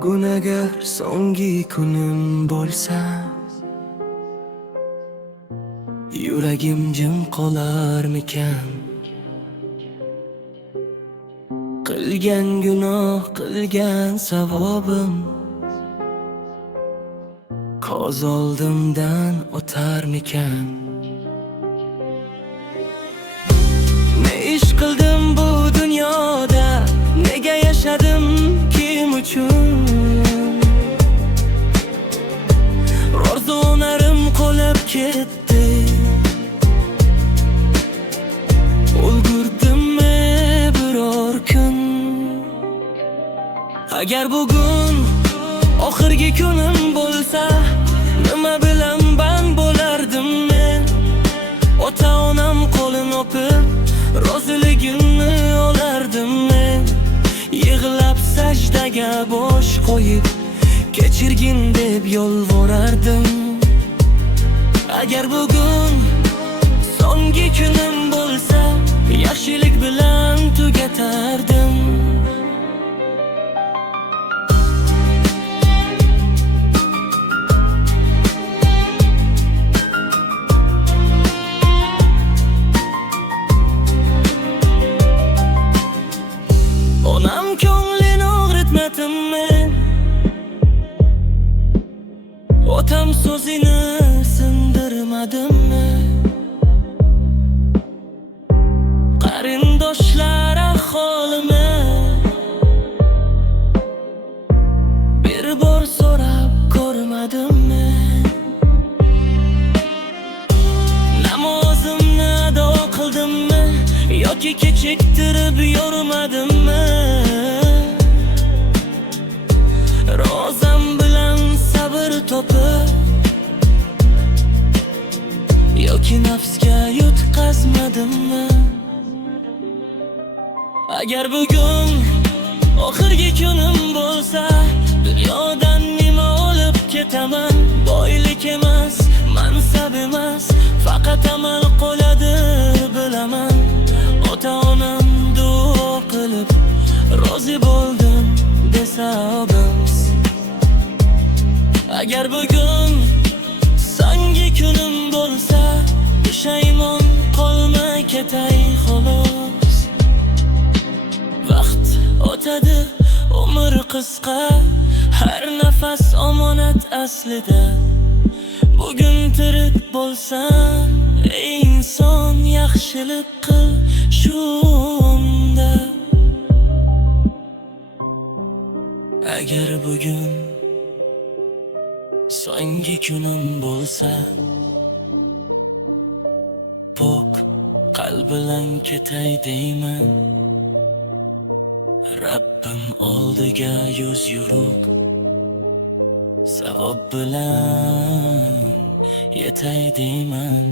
Bugun agar so'nggi kunim bo'lsa, yuragim jim qolarmikan? Qilgan gunoh, qilgan savobim ko'z oldimdan o'tarmikan? Ne ish qildim bu dunyoda, nega yashadim, kim uchun? Orzunarim qolib ketdi, ulgurdimmi biror kun? Agar bugun oxirgi kunim bo'lsa, nima bilan band bo'lardim men? Ota-onam qo'lini o'pib, roziligimni olardim men. Yig'lab sajdaga bosh qo'yib, kechirgin deb yolvorardim. Agar bugun so'nggi kunim bo'lsa, yaxshilik bilan tugatardim. Onam ko'nglini og'ritmadim men, otam so'zini sindirmadimmi? Qarindoshlar ahvolimi bir bor so'rab ko'rmadimmi? Namozimni ado qildimmi yoki kechiktirib yormadimmi? Rozam bilan sabr topib yoki nafsga yutqazmadimmi? Agar bugun oxirgi kunim bo'lsa, dunyodan nima olib ketaman? Boylik emas, mansab emas, faqat amal qoladi bilaman. Ota-onam duo qilib rozi bo'ldim desa obamiz. Agar bugun so'nggi kunim bo'lsa, pushaymon qolmay ketay xolos. Vaqt o'tadi, umr qisqa, har nafas omonat aslida. Bugun tirik bo'lsan, ey inson, yaxshilik qil shunda. Agar bugun so'nggi kunim bo'lsa, pok qalb bilan ketay deyman. Rabbim oldiga yuz yurib, savob bilan yetay deyman.